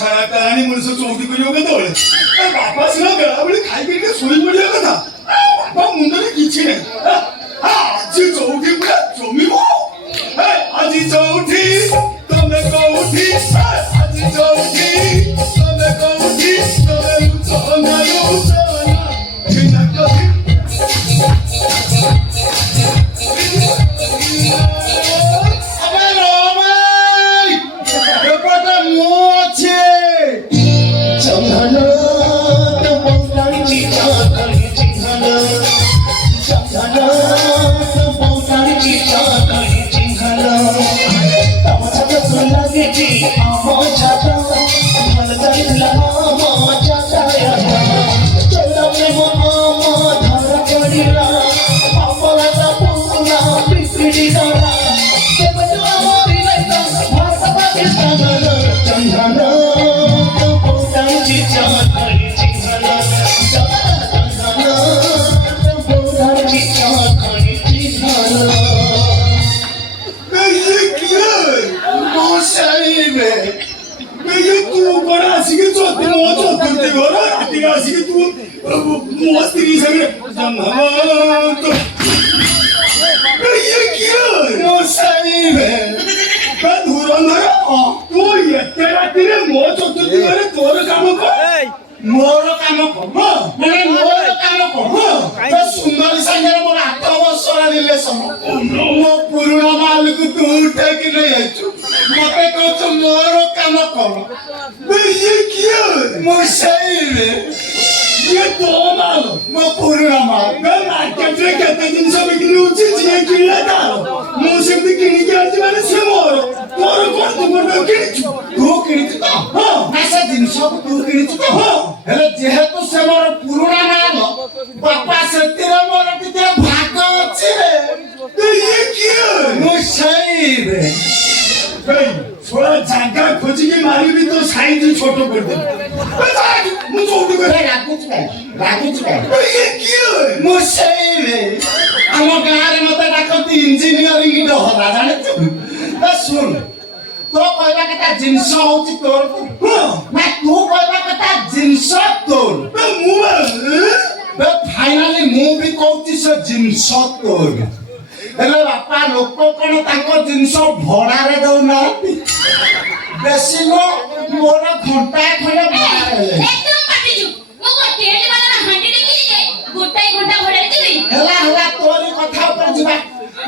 ଛାଡା କାହାଣୀ ମଣିଷ ଚଉକି କରିବ କେତେବେଳେ ବାପା ସିନା ବେଳାବେଳି ଖାଇକି ଟିକେ ଶୋଇ ପଡିବା କଥା ବାପା ମୁଣ୍ଡରେ କିଛି ନାହିଁ ଆଜି ଚଉକି ପୁରା ଜମିବ ଆଜି ଚଉଠି ତମେ କଉଠି ଆଜି ଚଉଠି ତମେ କଉଠି ତମେ ମୋର କାମ ସୁନ୍ଦରୀ ସାଙ୍ଗରେ ମୋର 8 ବର୍ଷର ରିଲେସନ ମୋ ପୁରୁଣା ମାଲକୁ ତୁ ଉଠେଇକି ନେଇ ଯାଇଛୁ ମତେ କହୁଛୁ ମୋର କାମ କର ମୁଁ ସେଇ तो माल मो पुरुना माल मार्केट रे केते जिंस बिक्री होची जे किला तार मु सेमती किनी के आजी माने से मोर तोर कोन तू मोर किनिछु तू किनिछु तो हां नासा जिंस तू किनिछु तो हां हेले जेहेतु से मोर पुरुना माल बापा सतीरा मोर किते भाग अछि रे तो ये किया मु सही रे भाई थोड़ा जगह खोज के मारी भी तो साइज छोटो कर दे मु छोटो कर राखुछ ये किया मु सही रे हम गांव रे मते डाकती इंजीनियरिंग डहरा जाने तू सुन तो कहला कता जिंस होची तोर ना तू कहला कता जिंस तोर मु फाइनली मु भी कहती से जिंस तोर हेलो बापा लोक कोन ताको जिंस भड़ा रे दउ ना बेसी नो मोर घंटा खले भड़ा रे एकदम काटी छु मो को टेट वाला हांडी रे की जे गोटाई घंटा भड़ा रे दिबी हला तोरी कथा ऊपर जिबा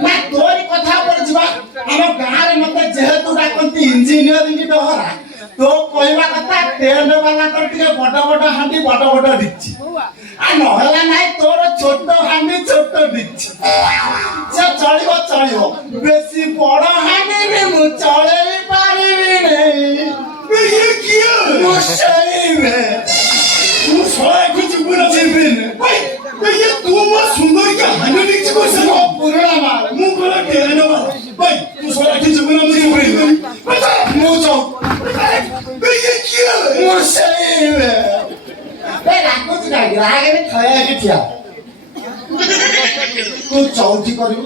ना तोरी कथा ऊपर जिबा हम गां रे मते जेहेतु डाकंती इंजीनियरिंग डहरा तो कहवा कथा टेट वाला कर के बड़ हांडी बड़ दिछि आ नहला नाही तोर छोट हांडी छोट दिछि से चलिबो बेसी बड़ हांडी रे मु चले पारिबी नहीं ये किया मु सही रे तू सोया कुछ बुरा जीवन भाई ये तू मो सुंदर के हांडी दिछि को से पुराना मार मु कोला केनो भाई तू सोया कुछ बुरा जीवन मु जाओ ये किया मु सही रे राखुच गाड़ी रागे में खाया के थिया तू चौथी करियो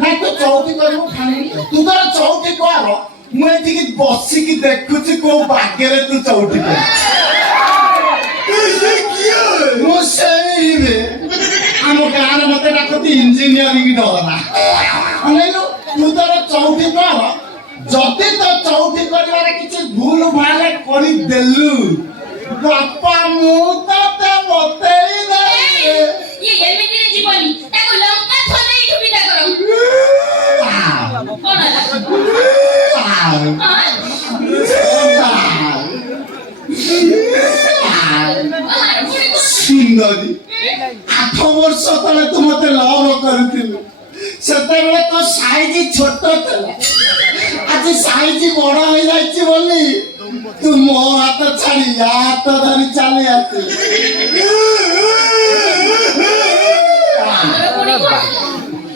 ना तू चौथी करियो खानी तू तो चौथी कर मु एठी की बसी की देखुची को भाग्य रे तू चौथी कर ये किया मु सही रे हम गान मते डाकती इंजीनियरिंग डरा अनेलो तू तो चौथी कर जति तो चौथी करिवारे किछि भूल भाले करि देलु बापा मु तते बतेई दे ये एमिति रे जीवनी ताको लंका थले इठु बिदा करो कोन सुंदरी 8 वर्ष तले तू मते लव करथिलु सेतेबेले तो साइज छोट तला आज साइज बड़ हो जाईची बोली तू मो हाथ छाड़ी हाथ धरी चले आती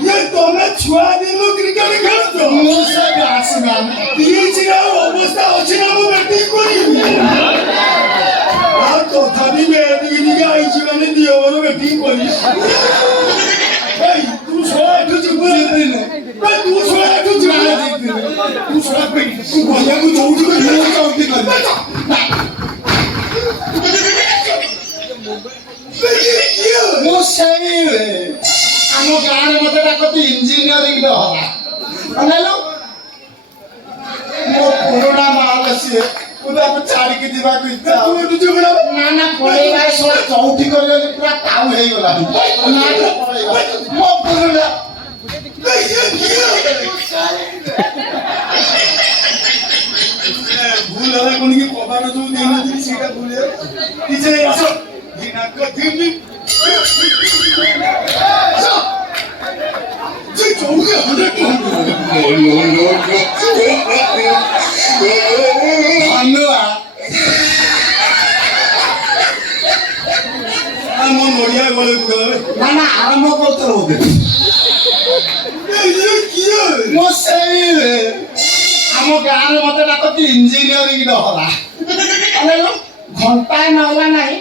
ये तोमे छुआ दिनु क्रिकेट खेलतो मो से आसना बीच रे अवस्था अछि ना मो बैटिंग करी आ तो थानी में दिनी गाई जीवन दियो रो बैटिंग करी ए तू सोया कुछ बोले नहीं तू सोया कुछ बोले तू सोया पे तू बोले को जोड़ी को नहीं जोड़ी कर ଗାଁରେ ମତେ ଡାକନ୍ତି ଇଞ୍ଜିନିୟରିଂ ହଲା ଅନେଇଲୁ ମୋ ପୁରୁଣା ମାଲ ସିଏ ମୁଁ ତାକୁ ଛାଡ଼ିକି ଯିବାକୁ ଇଚ୍ଛା ନା ନା ପଳେଇବା ସବୁ ଚଉଠି କରିଗଲି ପୁରା ଟାଉ ହେଇଗଲା ନା ପଳେଇବା ମୋ ପୁରୁଣା ଭୁଲ ହେଲା କଣ କି କବାଟ ଯୋଉ ଦେଇନଥିଲି ସେଇଟା ଭୁଲ କିଛି ଆସ ଦିନାକ ଦିନି ଯେ ଚୌକି ହଣ୍ଡେ ଧନ୍ୟବାଦ ମୋ ନଡ଼ିଆ ଗଳକୁ ଗଲେ ନା ନା ଆରମ୍ଭ କରୁଥିଲ ବୋଧେ କିଏ ମୋ ସେଇ ଆମ ଗାଁରେ ମତେ ଡାକନ୍ତି ଇଞ୍ଜିନିୟରିଂ ହଲା ଅନେଇଲୁ ଘଣ୍ଟାଏ ନହେଲା ନାହିଁ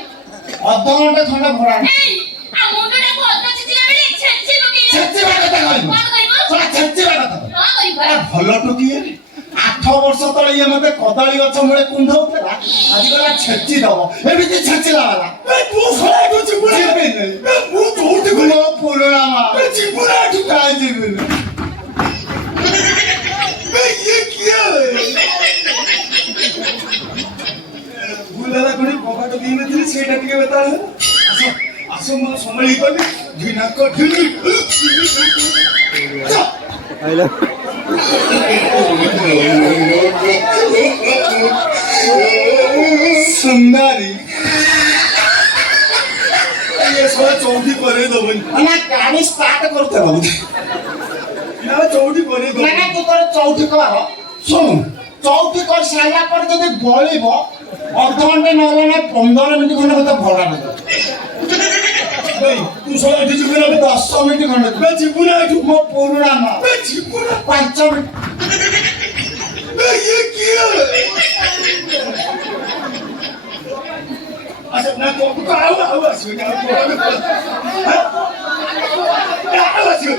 ଅଧଘଣ୍ଟେ ଖଣ୍ଡେ ଭଡ଼ା ଛେଚିବା କଥା କହିବୁ ଛେଚିବା କଥା ଭଲ ଟୁକିଏ 8 ବର୍ଷ ତଳେ ଇଏ ମତେ କଦଳୀ ଗଛ ମୂଳେ କୁଣ୍ଡଉଥିଲା ଆଜି ଗଲା ଛେଚି ଦବ ଏମିତି ଛେଚିଲା ବାଲା ମୁଁ କୋଉଠି ମୋ ପୁରୁଣା ମା କାହିଁ ଯିବିନି ଭୁଲ ହେଲା କଣ କବାଟ ଦେଇନଥିଲି ସେଇଟା ଟିକେ ବେତାଳ ଆସ ଆସ ମୁଁ ସମ୍ଭାଳି ପାରୁନି ଦିନାକ ଦିନି ସୁନ୍ଦରୀ ଚୌଠି କରେଇ ଦବନି ନା ଗାଡ଼ି ଷ୍ଟାର୍ଟ କରୁଥିଲ ବୋଧେ ନା ଚୌଠି କରେଇ ନା ଦବନି ନା ତୁ ତୋର ଚଉଠି କର ଶୁଣୁ ଚଉଠି କରି ସାରିଲା ପରେ ଯଦି ଗଳିବ ଅଧଘଣ୍ଟେ ନହେଲେ ନା 15 ମିନିଟ୍ ଖଣ୍ଡେ ମତେ ଭଡ଼ା ନେବ ତୁ ସହ ଏଠି ଯିବୁ ନା 10 ମିନିଟ୍ ଖଣ୍ଡେ ଯିବୁ ନା ଏଠୁ ମୋ ପୁରୁଣା ମା ଯିବୁ ନା 5 ମିନିଟ୍ ଇଏ କିଏ ଆଚ୍ଛା ନା ଆଉ ଆସିବ ଆଉ ଆସିବ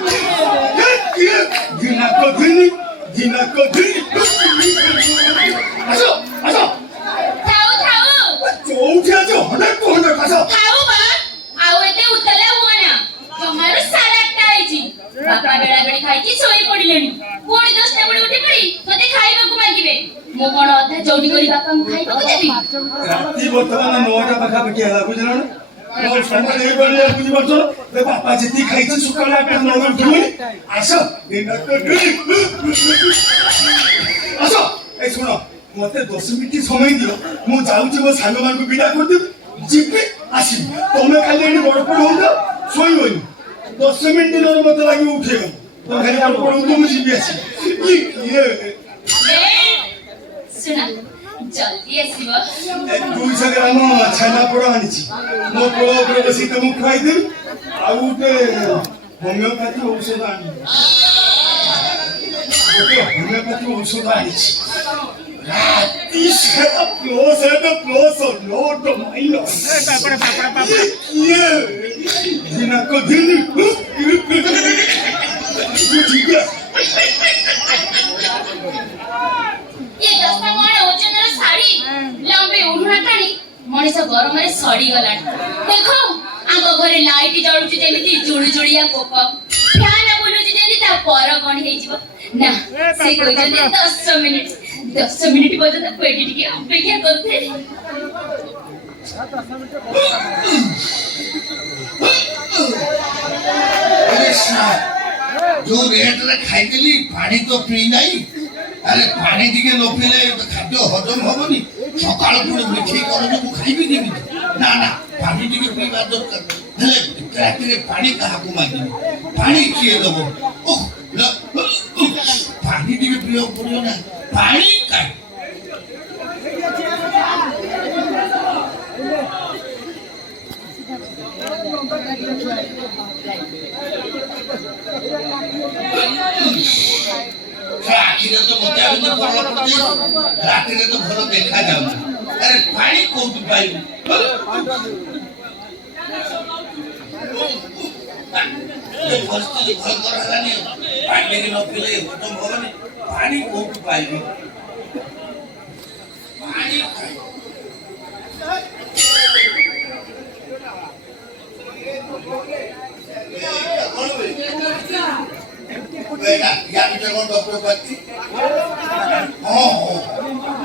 କିଏ ଦିନାକ ଦିନି ଦିନାକ ଦିନି ଆସ ଆସ ଚୌଠି ଆଜି ହଣ୍ଡେ ଆସ ବାପା ବେଳା ବେଳି ଖାଇକି ଶୋଇ ପଡିଲେଣି ପୁଣି 10ଟା ବେଳେ ଉଠି ପଡି ତତେ ଖାଇବାକୁ ମାଗିବେ ମୁଁ କଣ ଅଧା ଚଉଠି କରି ବାପାଙ୍କୁ ଖାଇବାକୁ ଦେବି ରାତି ବର୍ତ୍ତମାନ 9ଟା ପାଖାପାଖି ହେଲା ବୁଝିଲ ନା ମୋ ସମୟ ହେଇଗଲି ବୁଝିପାରୁଛ ବାପା ଯେତିକି ଖାଇଛି ସକାଳ 8ଟା 9ଟା ଉଠିବନି ଆସ ଆସ ଏ ଶୁଣ ମତେ 10 ମିନିଟ୍ ସମୟ ଦିଅ ମୁଁ ଯାଉଛି ମୋ ସାଙ୍ଗମାନଙ୍କୁ ବିଦା କରିଦେବି ଯିବି ଆସିବି ତମେ ଖାଲି ଏଠି ଗଡ଼ପଡ଼ ହଉଛ ଶୋଇବନି 10 ମିନିଟ୍ ନହେଲେ ମତେ ଲାଗିବ ଉଠେଇବ ତମେ ଖାଲି ଗଡ଼ପଡ଼ ହଉଛ ମୁଁ ଯିବି ଆସିବି ଶୁଣ ଜଲ୍ଦି ଆସିବ 200 ଗ୍ରାମ ଛେନାପୋଡ଼ ଆଣିଛି ମୋ କୋଳ ଉପରେ ବସିକି ତମକୁ ଖୁଆଇଦେବି ଆଉ ଗୋଟେ ହୋମିଓପାଥି ଔଷଧ ଆଣିବି ଗୋଟେ ହୋମିଓପାଥି ଔଷଧ ଆଣିଛି ରାତି ସାରା ପ୍ଲସ୍ ନୋଟ ମାଇନସ୍ କିଏ ଦିନାକ ଦିନି ବୁଝିବା ये 10 मण ओजनर साड़ी लंबे उड़ना टाणी मनीष गरमरे सड़ी गला देखो आगो घरे लाइट जळुची जेमिति जुळु जुळिया पोक फैन बुलुची जेमिति ता पर कोन हे जीव ना से कोइ जने 10 मिनिट पर्यंत पेटी टिके अपेक्षा करथे जो रेट रे खाइदेली पानी तो पी नहीं अरे पानी दिखे न पीले खाद्य हजम हबनी सकाळ पुणी मिठी करने को खाइबी केमी ना ना पानी दिखे पीवा दरकार हेले रातिरे पानी काहाकू मागिबी पानी किए दबो ओह पानी दिखे पियो पड़ियो ना पानी का आखिरे तो मते आबे तो पड़ला पड़े रातिरे तो भलो देखा जाउ अरे पानी कोउठ पाइबी ये परिस्थिति भल कर हलानी पानी के न पीले खत्म होबनी पानी कोउठ पाइबी पानी खाइ ଯନ୍ତ୍ରପାତି ହଁ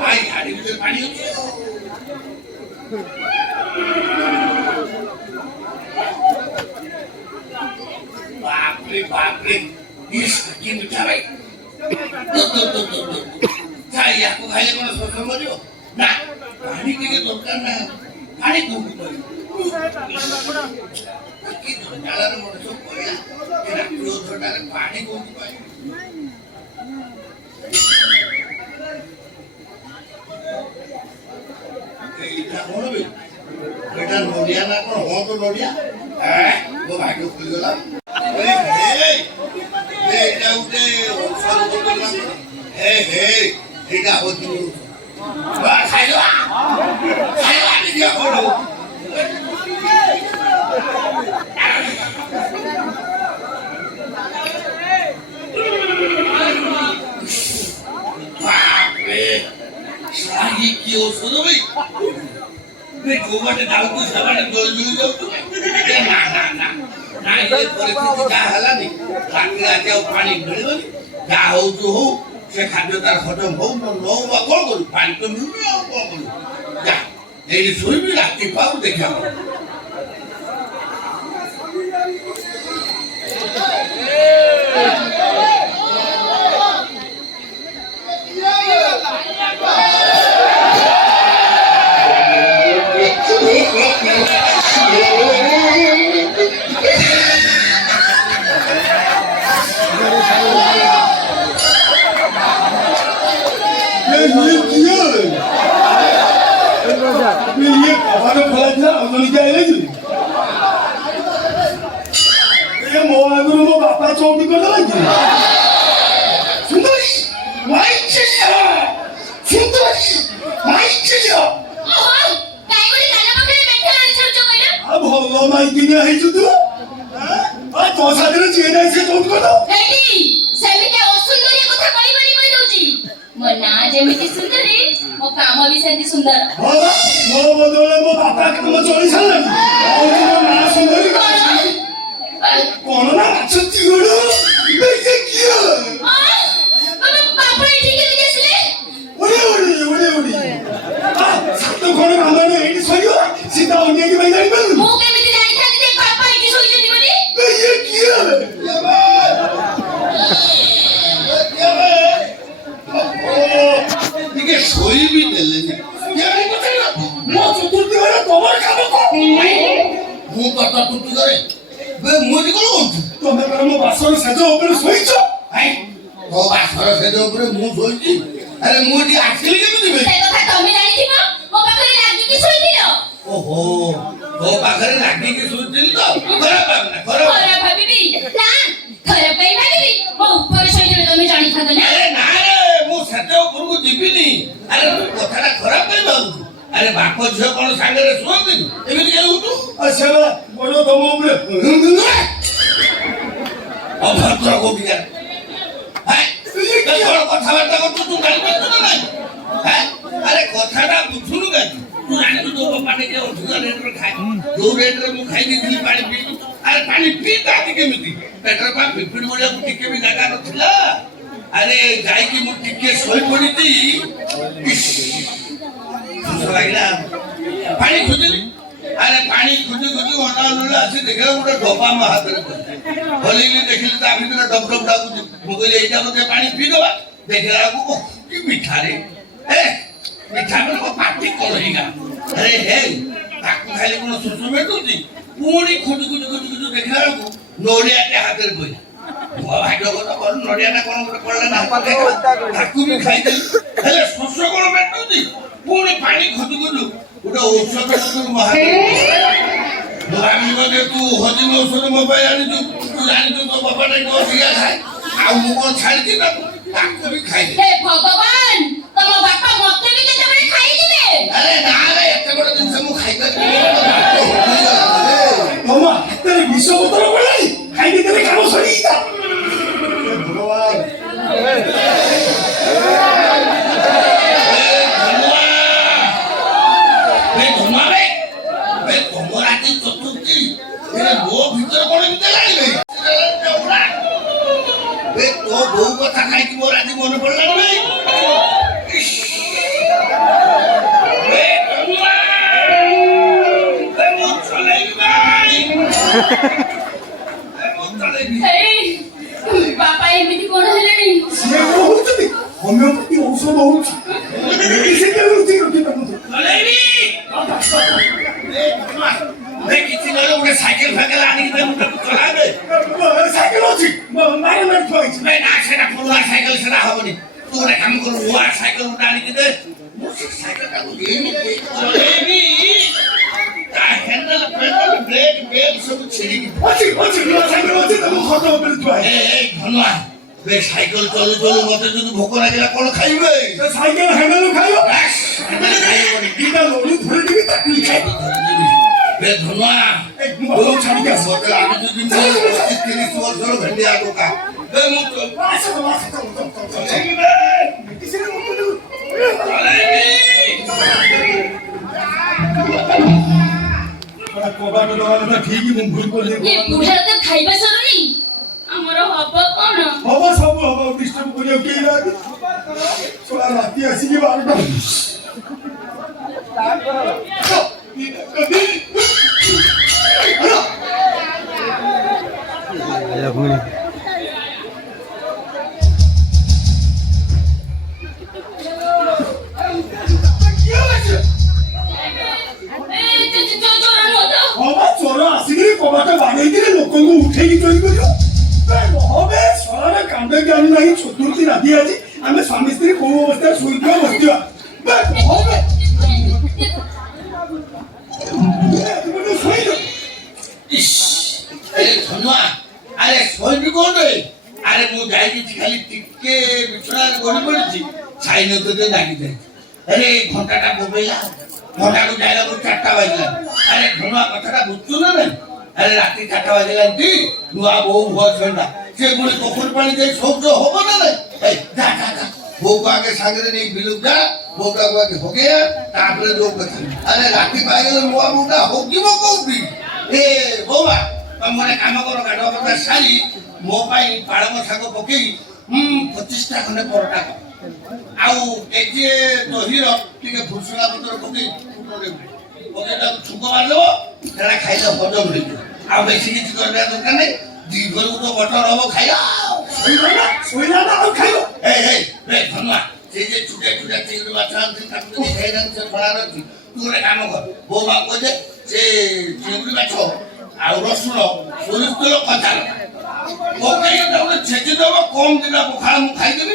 ଆଇ ଗାଡ଼ି ଭିତରେ ପାଣି ଅଛି ବାପରେ ବାପରେ କି ମିଠା ଭାଇ ୟାକୁ ଖାଇଲେ କଣ ଶୋଷ ମରିବ ନା ପାଣି ଟିକେ ଦରକାର ନା ପାଣି କୋଉଠି କରିବ କି ଜଞ୍ଜାଳର ମଣିଷ କହିଲା ରାତ୍ରି ଅଧଟାରେ ପାଣି କୋଉଠି ପାଇବ ଏଇଟା କଣ ବେ ଏଇଟା ନଡ଼ିଆ ନା କଣ ହଁ ତ ନଡ଼ିଆ ମୋ ଭାଗ୍ୟ ଖୋଲିଗଲା ଏଇଟା ଗୋଟେ ଔଷଧ ବୋତଲ ଏଇଟା ହଉଛି ଖାଇବା ଟିକେ କଣ কি ঔষধ ভাই গোবাটে যাଉଛୁ ସେମାନେ ଜଳି ଜଳି ଯାଉଛୁ ନା ନା ନା ନା ଏ ପରିସ୍ଥିତି ଯାହା ହେଲାନି ରାତି ରାତି ଆଉ ପାଣି ମିଳିବନି ଯାହା ହଉଛୁ ହଉ ସେ ଖାଦ୍ୟ ତାର ହଜମ ହଉ ନ ହଉ ବା କଣ କରିବୁ ପାଣି ତ ମିଳୁନି ଆଉ କଣ କରିବୁ ଯା ଏଇଠି ଶୋଇବି ରାତି ପାଉ ଦେଖିବା ये कबाड़ फला था उन्होंने क्या है जी ये मोहन को बापा चौकी कर दला जी सुंदरी माइक चलिया सुंदरी माइक चलिया ओहो काई कोली काना पकड़े बैठा है छड़ जो कहला अब हल्ला माइक नहीं है तू आ तो सादर चेना से चौकी कर दो एडी सेमिते असुंदरी कथा कहबनी कहि दउची मो ना जेमिति सुंदरी मो काम भी सेति सुंदर हां मो बदले मो बापा के मो चोरी छला और मो ना सुंदरी कौन ना छत्ती गुडू ये किया बाबा बापा एठी के गेसले ओरे सात कोन रामाने एठी सोइयो सीधा ओने की भाई जानी बन मो केमिति जानि था जे बापा एठी सोइजनी बोली ये किया ଟିକେ ଶୋଇ ବି ଦେଲେନି ମୋ ଚତୁର୍ଥୀ ଘରେ ତମର କାମ କଣ ମୁଁ କଟ ତୁଟି କରେ ମୁଁ ଏଠି କଣ କରୁଛୁ ତମେ ପରା ମୋ ବାସର ସେଜ ଉପରେ ଶୋଇଛ ତୋ ବାସର ସେଜ ଉପରେ ମୁଁ ଶୋଇଛି ଆରେ ମୁଁ ଏଠି ଆସିଲି କେମିତି ବେ ସେ କଥା ତମେ ଜାଣିଥିବ ମୋ ପାଖରେ ଲାଗିକି ଶୋଇଥିଲ ଓହୋ ତୋ ପାଖରେ ଲାଗିକି ଶୋଇଥିଲି ତ ଖରାପ ଭାବନା ଖରାପ ଭାବିବି ନା ଖରାପ ପାଇଁ ଭାବିବି ମୋ ଉପରେ ଶୋଇଥିଲେ ତମେ ଜାଣିଥାନ୍ତ ନା ଆରେ ନା ରେ ମୁଁ ସେଜ ଉପରକୁ ଯିବିନି ଆରେ କଥାଟା ଖରାପ ପାଇଁ ଭାବୁଛୁ ଆରେ ବାପ ଝିଅ କଣ ସାଙ୍ଗରେ ଶୁଅନ୍ତିନି ଏମିତି କେଉଁ ତୁ ସେବା ବଡ ତମ ଉପରେ ଅଭଦ୍ର କୋଉଠିକା କଣ କଥାବାର୍ତ୍ତା କରୁଛୁ ତୁ ଜାଣିପାରୁଛୁ ନା ନାଇଁ ଆରେ କଥାଟା ବୁଝୁନୁ କାହିଁକି ତୁ ଜାଣିଛୁ ତୋ ବାପା ଟିକେ ଅଧିକ ରେଟ୍ରେ ଖାଏ ଯୋଉ ରେଟ୍ରେ ମୁଁ ଖାଇ ଦେଇଥିଲି ପାଣି ପିଇଲି ଆରେ ପାଣି ପିଇଥାନ୍ତି କେମିତି ପେଟରେ ପା ପିମ୍ପିଡ଼ି ବଳିବାକୁ ଟିକେ ବି ଜାଗା ନଥିଲା ଆରେ ଯାଇକି ମୁଁ ଟିକେ ଶୋଇ ପଡ଼ିଛି ଲାଗିଲା ପାଣି ଖୋଜିଲି ଆରେ ପାଣି ଖୋଜି ଖୋଜି ଘଣ୍ଟା ନହେଲେ ଆସି ଦେଖିଲା ଗୋଟେ ଡବା ମୋ ହାତରେ ଖୋଲିଲି ଦେଖିଲି ତା ଭିତରେ ଡବ ଡବ ଡାକୁଛି ମୁଁ କହିଲି ଏଇଟା ମୋତେ ପାଣି ପିଇଦବା ଦେଖିଲା ବେଳକୁ କି ମିଠାରେ ମିଠା ମାନେ ମୋ ପାଟି କଣ ହେଇଗଲା ଆରେ ହେ ତାକୁ ଖାଇଲେ କଣ ଶୋଷ ମେଟୁଛି ପୁଣି ଖୋଜି ଖୋଜି ଖୋଜି ଖୋଜି ଦେଖିଲା ବେଳକୁ ନଡ଼ିଆଟେ ହାତରେ ପଇଲା ମୋ ଭାଗ୍ୟ କଥା ଭଲ ନଡ଼ିଆଟା କଣ ଗୋଟେ ପଡିଲା ନା ତାକୁ ବି ଖାଇଦେଲି ହେଲେ ଶୋଷ କଣ ମେଟୁଛି ପୁଣି ପାଣି ଖୋଜୁ ଖୋଜୁ ଗୋଟେ ଔଷଧ ମୋ ହାତରେ ମୁଁ ଭାବିବ ଯେ ତୁ ହଜିମ ଔଷଧ ମୋ ପାଇଁ ଆଣିଛୁ ତୁ ଜାଣିଛୁ ତୋ ବାପାଟା ଟିକେ ଅଧିକା ଖାଏ ଆଉ ମୁଁ କଣ ଛାଡ଼ିଛି ତାକୁ ବି ଖାଇଦେଲି ହେ ଭଗବାନ ତମ ବାପା ମତେ ବି କେତେବେଳେ ଖାଇଦେବେ ଆରେ ନା ରେ ଏତେ ବଡ଼ ଜିନିଷ ମୁଁ ଖାଇପାରିବି ତମ ହାତରେ ବିଷ ବୋତଲ ପଡିଲାଣି ଖାଇକି ଦେଲେ କାମ ସରିଯିବ ଭଗବାନ ତୋ ବୋଉ କଥା ଖାଇକି ମୋ ରାତି ଗୋଟେ କାମ କର ନୂଆ ସାଇକେଲ ଗୋଟେ ଆଣିକି ଦେ ମୁଁ ସେ ସାଇକେଲଟାକୁ ଚଲେଇବି ତା ହ୍ୟାଣ୍ଡେଲ ଫ୍ୟାଣ୍ଡେଲ ବ୍ରେକ୍ ବେଲ୍ ସବୁ ଛିଡ଼ିକି ଅଛି ନୂଆ ସାଇକେଲ ଅଛି ତମ ଖଟ ଉପରେ ଥୁଆ ଏ ଧନୁଆ ବେ ସାଇକେଲ ଚଲୁ ଚଲୁ ମତେ ଯଦି ଭୋକ ଲାଗିଲା କଣ ଖାଇବେ ସାଇକେଲ ହ୍ୟାଣ୍ଡେଲ ଖାଇବ ଖାଇବନି ଦିଟା ଲଡୁ ଧରିଦେବି ତାକୁ ଖାଇବ ବେ ଧନୁଆ ଛାଡ଼ିକି ଆସ ମତେ ଆମେ ଯଦି 30 ବର୍ଷର ଭେଣ୍ଡିଆ ଟୋକା ବେ ମୁଁ କବାଟ ଦେବା କଥା ଠିକ ମୁଁ ଭୁଲ କଲି ଏ ବୁଢ଼ାର ତ ଖାଇବା ସରୁନି ଆମର ହବ କଣ ହବ ସବୁ ହବ ଡିଷ୍ଟର୍ବ କରିବାକୁ କେହି ନାହାନ୍ତି ଶୋଳା ରାତି ଆସିକି 12ଟା ଚୋର ଆସିକିରି କବାଟ ବାଡ଼େଇକିରି ଲୋକଙ୍କୁ ଉଠେଇକି ଚୋରି କରିବ ହବେ ଶଳାରେ କାଣ୍ଡ ଜ୍ଞାନ ନାହିଁ ଚତୁର୍ଥୀ ରାତି ଆଜି ଆମେ ସ୍ୱାମୀ ସ୍ତ୍ରୀ କୋଉ ଅବସ୍ଥାରେ ଶୋଇଥିବା ବସିଥିବା ଧନୁଆ ଆରେ ଶୋଇବି କୋଉଠି ଆରେ ମୁଁ ଯାଇକି ଖାଲି ଟିକେ ବିଛଣାରେ ଗଡ଼ି ପଡ଼ିଛି ଛାଇନ ତୋତେ ଲାଗିଯାଇଛି ଆରେ ଘଣ୍ଟାଟା ବୋବେଇଲା ଘଣ୍ଟାକୁ ଯାଇଲା ବେଳକୁ 4ଟା ବାଜିଲା ଆରେ ଧନୁଆ କଥାଟା ବୁଝୁଛୁ ନା ନାଇଁ ଆରେ ରାତି 4ଟା ବାଜିଲାନି ନୂଆ ବୋଉ ହୁଅ ଛୁଆଟା ସେ ପୁଣି ପୋଖରୀ ପାଣି ଯାଇ ଶୌଚ ହବ ନା ନାଇଁ ଯା ବୋଉକୁ ଆଗେ ସାଙ୍ଗରେ ନେଇ ବିଲକୁ ଯା ବୋଉଟାକୁ ଆଗେ ହଗେଇବା ତାପରେ ଯୋଉ କଥା ଆରେ ରାତି ପାଇଗଲେ ନୂଆ ବୋଉଟା ହଗିବ କୋଉଠି ଏ ବୋଉଆ ତମେ କାମ କର ଗାଡ କଥା ସାରି ମୋ ପାଇଁ ପାଳଙ୍ଗ ଶାଗ ପକେଇ 25ଟା ଖଣ୍ଡେ ପରଟା କର ଆଉ କେଜିଏ ଦହିର ଟିକେ ଭୁଷୁଙ୍ଗା ପତ୍ର ପକେଇ ତାକୁ ଛୁଙ୍କ ମାରିଦେବ ସେଟା ଖାଇଲେ ହଜମ ହେଇଯିବ ଆଉ ବେଶୀ କିଛି କରିବା ଦରକାର ନାହିଁ ଦି ଘରକୁ ତ ବଟର ହବ ଖାଇବା ଶୋଇଲା ନା ଆଉ ଖାଇବ ଧନୁଆ ସେ ଯେ ଛୁଟିଆ ଛୁଟିଆ ଚିଙ୍ଗୁଡ଼ି ମାଛ ଆଣିଥିଲି ତାକୁ ଯଦି ଖାଇଥାନ୍ତି ସେ ଖଳାରେ ଅଛି ତୁ ଗୋଟେ କାମ କର ବୋଉ ମା କହିଦେ ସେ ଚିଙ୍ଗୁଡ଼ି ମାଛ ଆଉ ରସୁଣ ସୋରିଷ ତେଲ କଞ୍ଚା ପକେଇକି ତାକୁ ଛେଚି ଦେବ କମ ଦିନ ପଖାଳ ମୁଁ ଖାଇଦେବି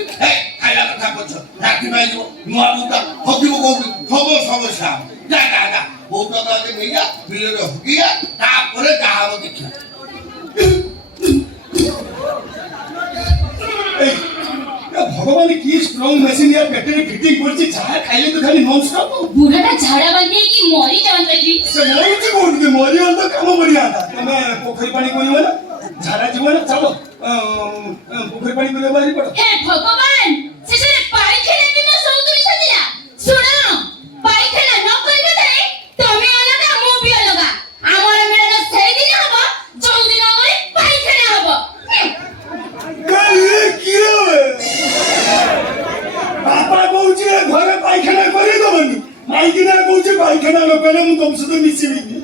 ଖାଇବା କଥା ପଛ ରାତି ପାଇଯିବ ନୂଆ ବୋଉଟା ହକିବ କୋଉଠି ହବ ସମସ୍ୟା ଯା ବୋଉଟା ଆଗେ ନେଇଯା ବିଲରେ ହକିଆ ତାପରେ ଯାହା ହବ ଦେଖିବା ভগবান কি স্ট্রং মেশিন ইয়ার পেটের ফিটিং করছি যাহা খাইলে তো খালি নন স্টপ ବୁଢ଼ାଟା ଝାଡ଼ା ବାନ୍ତି ହେଇକି ମରି ଯାଆନ୍ତା କି সে মরুছি কোনকে মরিবা তো কাম করিয়া তুমি পোখরি পানি করিব না ঝাড়া জীব না চলো পোখরি পানি করিবা বাড়ি পড়ো ହେ ଭଗବାନ ଶେଷରେ ପାଇଖାନା ବି ମୋ ସଉତୁରୀ ସାଜିଲା ଶୁଣ ପାଇଖାନା ନ କରିବା ତରେ ତମେ ଅଲଗା ମୁଁ ବି ଅଲଗା ଆମର ମିଳନ ସେଇଦିନ ହବ ଯୋଉଦିନ ଘରେ ପାଇଖାନା ହବ কি বাপা কହୁଛି ঘরে পায়খানা করে দেবনি মাইকিনা কହୁଛି পায়খানা লোক ମୁଁ ତମ ସହିତ ମିଶିବିନି